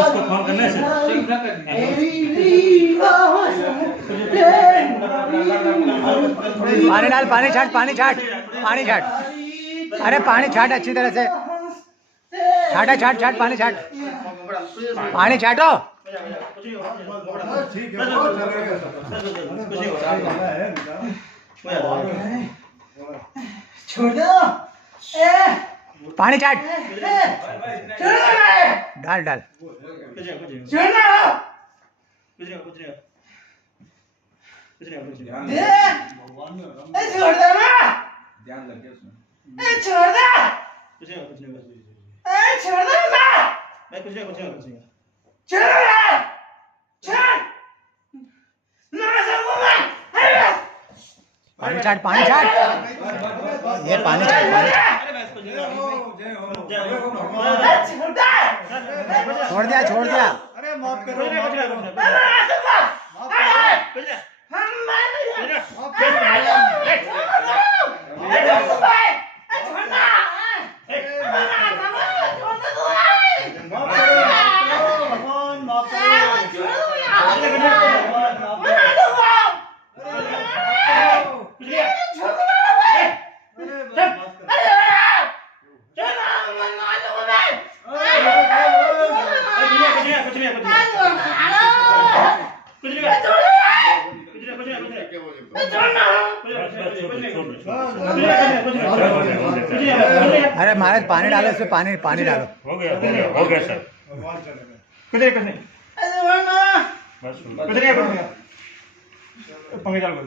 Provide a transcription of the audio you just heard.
उसको फोन करना है पानी डाल, पानी छाट, पानी छाट, पानी छाट। अरे पानी छाट अच्छी तरह से, छाटा, छाट छाट, पानी छाट, पानी छाटो। छोड़ दो। पानी छाट, डाल डाल। छोड़ दो ना, ध्यान लगे उसमें। छोड़ दो, छोड़ दो ना, छोड़ पानी छाट, पानी छाट, ये पानी छाट, पानी छाट। छोड़ दिया, छोड़ दिया। अरे माफ करो, माफ करो। अरे महाराज पानी डालो, इसमें पानी, पानी डालो। हो गया सर। कुछ नहीं बस पंखे चालू कर